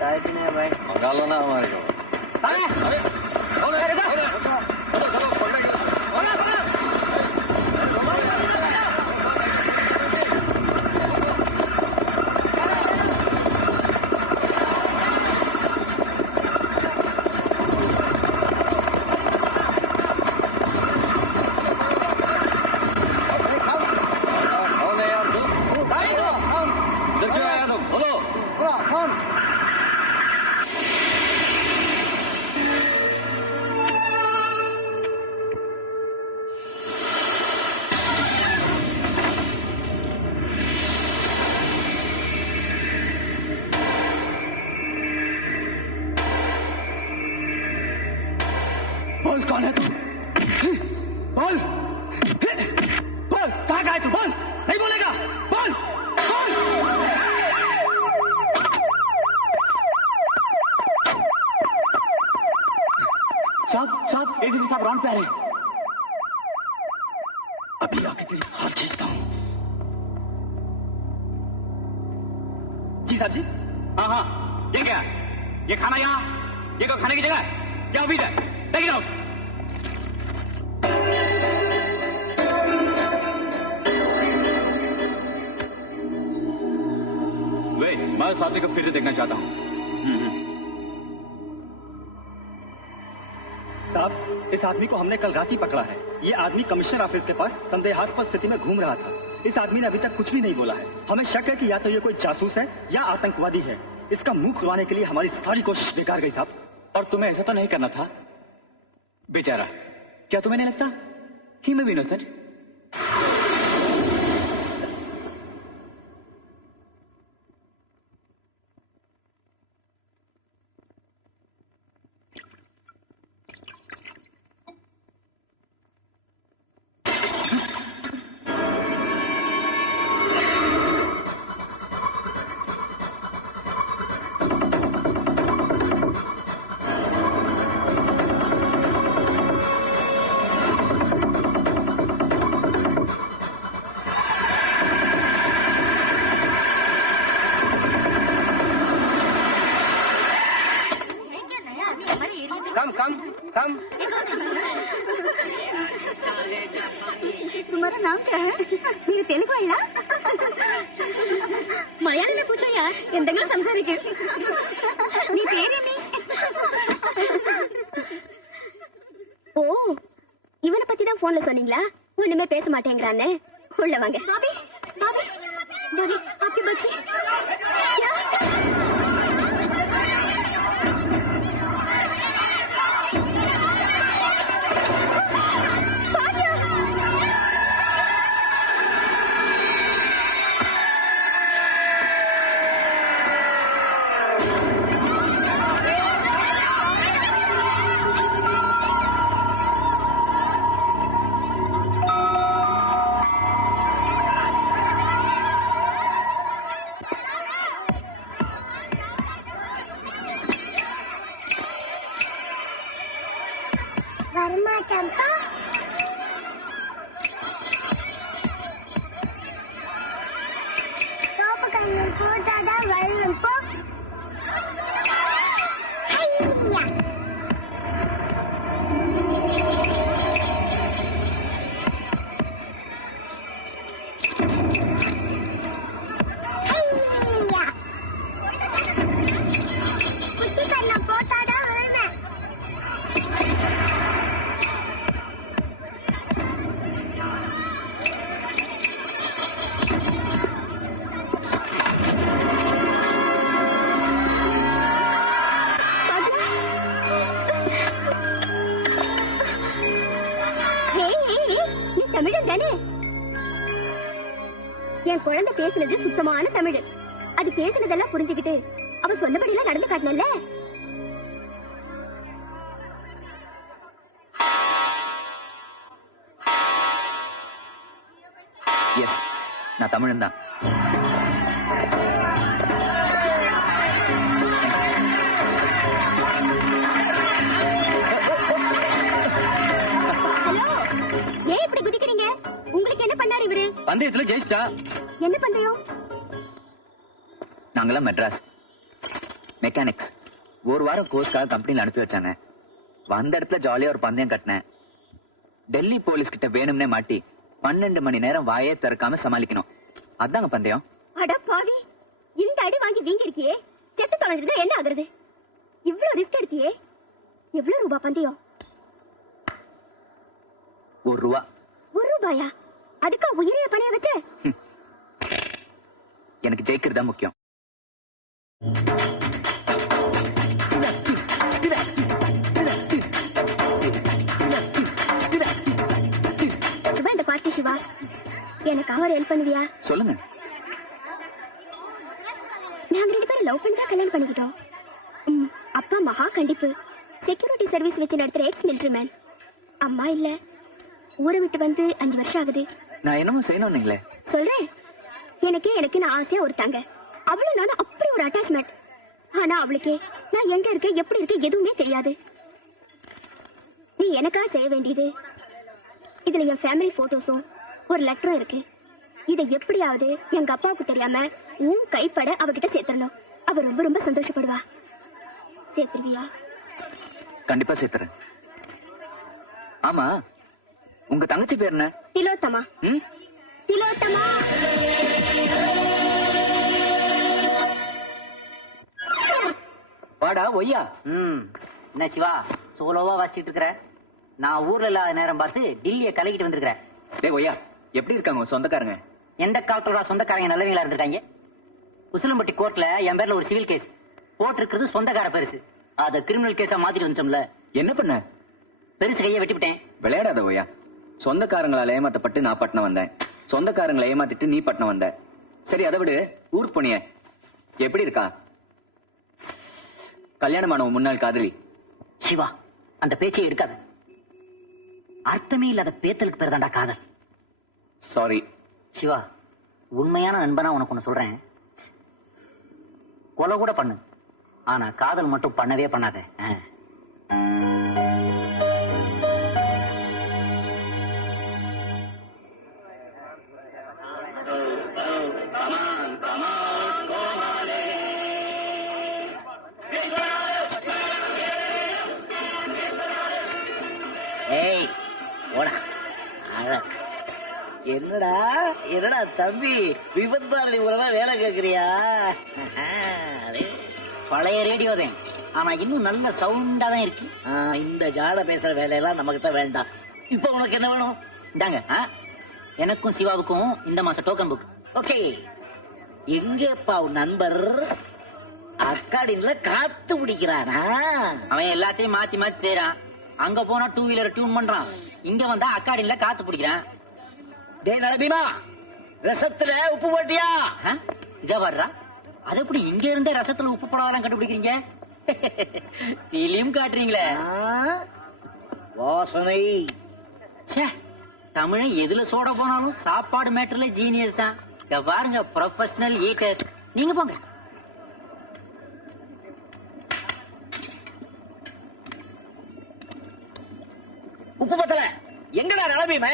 Tight नहीं है भाई। मंगा लो ना हमारे को। कौन है तुम? बोल बोल, कहाँ गए तू? बोल, नहीं बोलेगा? बोल बोल। साहब एसीपी साहब राउंड पे आ रहे हैं। अभी आके तेरी हाथ खींचता हूँ। जी साहब जी। हाँ, ये क्या? ये खाना यहाँ? ये तो खाने की जगह है? क्या ऑफिस है? Take it out. मैं उस आदमी को फिर से देखना चाहता हूँ। साहब, इस आदमी को हमने कल रात ही पकड़ा है। ये आदमी कमिश्नर ऑफिस के पास संदेहास्पद स्थिति में घूम रहा था। इस आदमी ने अभी तक कुछ भी नहीं बोला है। हमें शक है कि या तो ये कोई जासूस है या आतंकवादी है। इसका मुंह खुलवाने के लिए हमारी सारी कोशिश बेकार गई साहब। और तुम्हें ऐसा तो नहीं करना था बेचारा। क्या तुम्हें नहीं लगता कि मैं भी इनोसेंट? तुम्हारा नाम क्या है? मेरे तेलुगु है मलयाली में पूछो यार ಎಂದೆಂಗಲೂ ಸಂಸಾರಿಕೆ ನೀ பேரேமே ஓ இவனை பத்தி தான் போன்ல சொன்னீங்களா? ஒண்ணுமே பேச மாட்டேங்கறானே. உள்ள வாங்க. பாபி பாபி பாபி आपके बच्चे क्या? என் குழந்தை பேசுனது சுத்தமான தமிழ். அது பேசுனதெல்லாம் புரிஞ்சுக்கிட்டு அவ சொன்னபடி எல்லாம் நடந்து காட்டல. எஸ், நான் தமிழன் தான். ஹலோ, ஏன் இப்படி குதிக்கிறீங்க? உங்களுக்கு என்ன பண்ணாரு இவரு? பந்தயத்துல ஜெயிச்சிட்டா. என்ன பந்தயம்? நாங்கெல்லாம் மெட்ராஸ். மெக்கானிக்ஸ். ஒரு வாரம் கோர்ஸ்க்காக கம்பெனில அனுப்பி வச்சாங்க. வந்த இடத்துல ஜாலியா ஒரு பந்தயம் கட்டினேன். டெல்லி போலீஸ் கிட்ட வேணும்னே மாட்டி 12 மணி நேரம் வாயே திறக்காம சமாளிக்கணும். அதாங்க பந்தயம். அட பாவி, இந்த அடி வாங்கி வீங்கி இருக்கியே, செத்து தொலைஞ்சிருந்தா என்ன ஆகுறது? இவ்வளவு ரிஸ்க் எடுத்தியே, எவ்வளவு ரூபாய் பந்தயம்? ₹1. ₹1? அதுக்கா உயிரைய பணைய வச்ச? எனக்கு ஜெயிக்கிறது தான் முக்கியம். சிவா, இந்த பார்ட்டி சிவா, எனக்காக ஒரு ஹெல்ப் பண்ணுவியா? சொல்லுங்க. நாங்க 2 பேரும் லவ் பண்ணி தான் கல்யாணம் பண்ணிக்கிட்டோம். அப்பா மகா கண்டிப்பு, செக்யூரிட்டி சர்வீஸ் வச்சு நடத்துற எக்ஸ் மிலிட்டரி மேன். அம்மா இல்ல, ஊரை விட்டு வந்து 5 வருஷம் ஆகுது. நான் என்னமோ செய்யணும்னீங்களே. சொல்றேன். எனக்கு நான் ஆசையா ஒருத்தாங்க, அவளும் நானும் அப்படி ஒரு அட்டாச்மெண்ட். ஆனா அவளுக்கே நான் எங்க இருக்கேன், எப்படி இருக்கேன் எதுவுமே தெரியாது. நீ எனக்கா செய்ய வேண்டியது, இதுல என் ஃபேமிலி போட்டோஸும் ஒரு லெட்டரும் இருக்கு. இதை எப்படியாவது எங்க அப்பாவுக்கு தெரியாம உன் கைப்பட அவகிட்ட சேர்த்துடணும். அவ ரொம்ப ரொம்ப சந்தோஷப்படுவா. சேர்த்துருவியா? கண்டிப்பா சேர்த்துறேன். ஆமா, உங்க தங்கச்சி பேர் என்ன? திலோத்தமா. திலோத்தமா. வாடா ஒய்யா. என்ன சிவா சோலோவா வாசிச்சுட்டு இருக்கிற? நான் ஊர்ல இல்லாத நேரம் பார்த்து டில்லியை கலக்கிட்டு வந்திருக்கிறேன். டேய் ஒய்யா, எப்படி இருக்காங்க உங்க சொந்தக்காரங்க? எந்த காலத்தோட சொந்தக்காரங்க நல்லவங்களா இருந்திருக்காங்க? உசிலம்பட்டி கோர்ட்ல என் பேர்ல ஒரு சிவில் கேஸ் போட்டிருக்கிறது சொந்தக்கார பெருசு. அத கிரிமினல் கேஸா மாத்திட்டு வந்துட்டோம்ல. என்ன பண்ண? பெருசு கையை வெட்டிவிட்டேன். விளையாடாத ஒய்யா. சொந்தக்காரங்களால ஏமாத்தப்பட்டு நான் பட்டணம் வந்தேன். சொந்தக்காரங்களை ஏமாத்திட்டு நீ பட்டணம் வந்த. சரி, அதை விடு. ஊருக்கு போனிய எப்படி இருக்கா? கல்யாணமான முன்னாள் காதலி. சிவா, அந்த பேச்சை எடுக்காத. அர்த்தமே இல்லாத பேத்தலுக்கு பேர் தான்டா காதல். சாரி சிவா, உண்மையான நண்பனா உனக்கு ஒண்ணு சொல்றேன். கொலை கூட பண்ணு, ஆனா காதல் மட்டும் பண்ணவே பண்ணாத. ஏய் ஓடா. என்னடா என்னடா தம்பி, விபத்தாளி உலகம் வேலை கேக்குறியா? பழைய ரேடியோ தான், ஆனா இன்னும் நல்ல சவுண்டா தான் இருக்கு. இந்த ஜாட பேசுற வேலையெல்லாம் நம்ம கிட்ட வேண்டாம். இப்ப உனக்கு என்ன வேணும்? இந்தாங்க. எனக்கும் சிவாவுக்கும் இந்த மாசம் டோக்கன் புக். ஓகே. எங்கப்பா உன் நண்பர்? அக்காடின்ல காத்து பிடிக்கிறானா? அவன் எல்லாத்தையும் மாத்தி மாத்தி செய்யறான். அங்க போனா 2 வீலர் டியூன் பண்றான், இங்க வந்தா அக்காடின்ல காத்து பிடிக்கிறான். டேய் நலபீமா, ரசத்துல உப்பு போட்டியா? இத வர்றா. அது எப்படி இங்க இருந்தே ரசத்துல உப்பு போடாதான் கண்டுபிடிக்கிறீங்க? நீலியும் காட்டுறீங்களே. வாசனை. தமிழை எதுல சோட போனாலும் சாப்பாடு மேட்டர்ல ஜீனியஸ் தான். இத பாருங்க, ப்ரொஃபஷனல் ஈட்டர்ஸ். நீங்க போங்க. உப்பு பத்தல. எங்கடா நலபீம?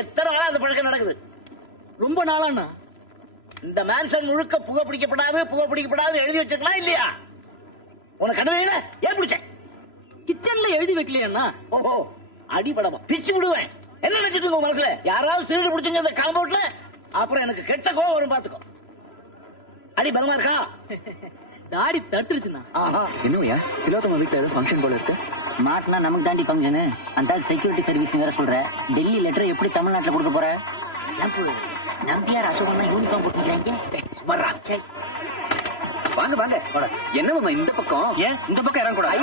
எத்தனை நாளா அந்த பழக்கம் நடக்குது? ரொம்ப நாளாண்ணா. இந்த மேன்சன் முழுக்க புகை பிடிக்கப்படாது எழுதி வச்சிருக்கலாம் இல்லையா? உனக்கு கண்ணல ஏன் பிடிச்ச? கிச்சன்ல எழுதி வைக்கலையா? ஓஹோ, அடிபடமா பிச்சு விடுவேன். என்ன நினைச்சிட்டு உங்க மனசுல? யாராவது திருடு பிடிச்சுங்க இந்த காம்பவுண்ட்ல, அப்புறம் எனக்கு கெட்ட கோவம் வரும். பாத்துக்கோ. அடி பலமா இருக்கா? தாடி தடுத்துருச்சுண்ணா. என்னையா திலோத்தமா வீட்டுல ஏதோ ஃபங்க்ஷன் போல இருக்கு. மாட்டினா நமக்கு தாண்டி ஃபங்க்ஷனு. அந்த செக்யூரிட்டி சர்வீஸ் வேற சொல்ற. டெல்லி லெட்டர் எப்படி தமிழ்நாட்டுல கொடுக்க போற? நம்பியார் அசோகம்னா யூனிஃபார்ம் போட்டுக்கிறாங்க. வாங்க வாங்க. என்ன இந்த பக்கம்? ஏன் இந்த பக்கம் இறங்க கூடாது?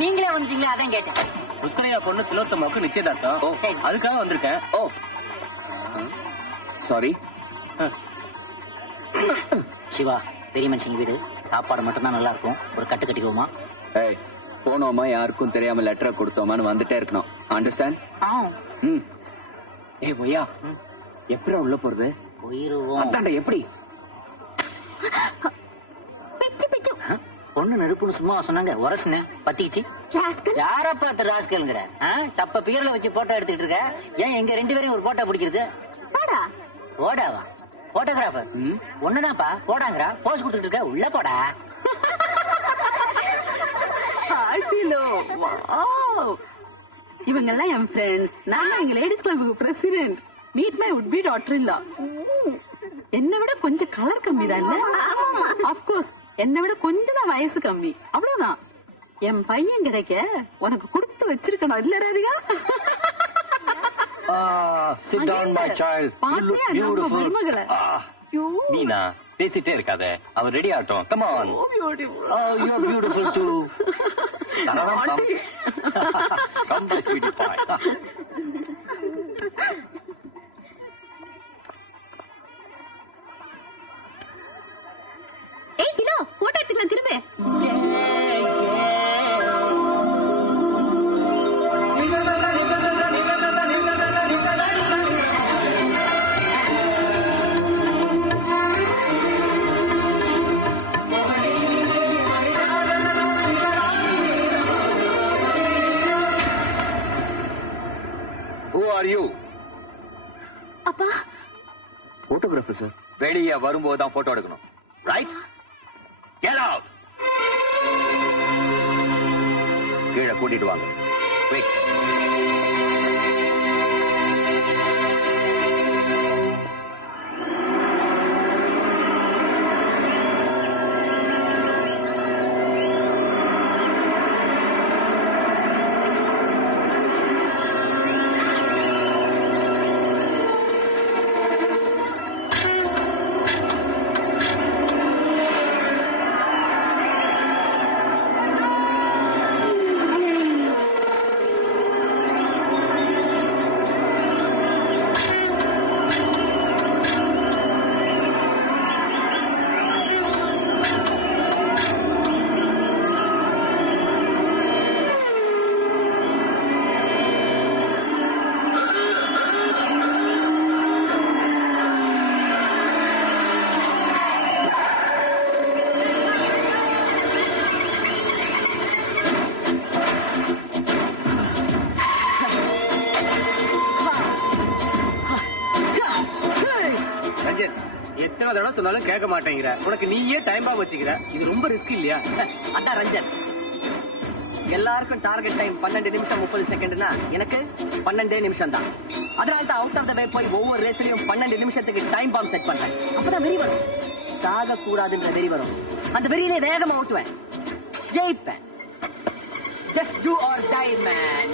நீங்களே வந்துட்டீங்களா, அதான் கேட்டேன். ருத்ரையா பொண்ணு திலோத்தமாவுக்கு நிச்சயதார்த்தம், அதுக்காக வந்திருக்கேன். ஓ சாரி. சிவா, பெரிய மனுஷங்க வீடு, சாப்பாடு மட்டும்தான் நல்லா இருக்கும். ஒரு கட்டு கட்டிக்குவோமா? ஏய், போனோமா யாருக்கும் தெரியாம லெட்டரை கொடுத்தோமான்னு வந்துட்டே இருக்கணும். அண்டர்ஸ்டாண்ட்? ஏய் ஒய்யா, எப்படி உள்ள போறது? போயிருவோம். அதான்டா எப்படி? நெருப்புன்னு நெருப்புன்னு சும்மா சொன்னாங்க உரசுன்னு பத்திச்சு. ராஸ்கல். யார பார்த்து ராஸ்கல்ங்கிற? சப்ப பியர்ல வச்சு போட்டோ எடுத்துட்டு இருக்க. ஏன் எங்க 2 பேரையும் ஒரு போட்டோ பிடிக்கிறது? போடா. போடாவா? போட்டோகிராஃபர் ஒண்ணுதான்ப்பா. போடாங்கறா போஸ் கொடுத்துட்டு இருக்க. உள்ள போடா. இவங்க எல்லாம் என் ஃப்ரெண்ட்ஸ். நான் எங்க லேடிஸ் கிளப்புக்கு president. Meet my would be daughter இல்ல. என்னை விட கொஞ்சம் கலர் கம்மி தான். ஆஃப்கோர்ஸ் என்னை விட கொஞ்சம் தான் வயசு கம்மி, அவ்வளவுதான். என் பையன் கிடைக்க உனக்கு கொடுத்து வச்சிருக்கணும் இல்ல Radhika? Sit down, my child. You look beautiful. Meena பேசிட்டே இருக்காத, அவன் ரெடி ஆகட்டும். Come on. Oh, you're beautiful too. Come, my sweetie pie. ஏய் பிலோ, போட்டோ எடுத்துக்கலாம் திரும்ப. Who are you? அப்பா. Photographer sir. வெளியே வரும்போது தான் போட்டோ எடுக்கணும். Right? Get out. கீழே கூட்டிட்டு வாங்க. Quick. எத்தனை தடவை சொன்னாலும் கேட்க மாட்டேங்கிற. உனக்கு நீயே டைம் பாம் வச்சுக்கிற. இது ரொம்ப ரிஸ்க் இல்லையா? அதான் ரஞ்சன், எல்லாருக்கும் டார்கெட் டைம் 12 நிமிஷம் 30 செகண்ட்னா எனக்கு 12 நிமிஷம் தான். அதனால தான் அவுட் ஆஃப் த வே போய் ஒவ்வொரு ரேஸ்லயும் 12 நிமிஷத்துக்கு டைம் பாம் செட் பண்றேன். அப்பதான் வெறி வரும். சாக கூடாதுன்ற வெறி வரும். அந்த வெறியிலே வேகமா ஓட்டுவேன், ஜெயிப்பேன். Just do or die, man.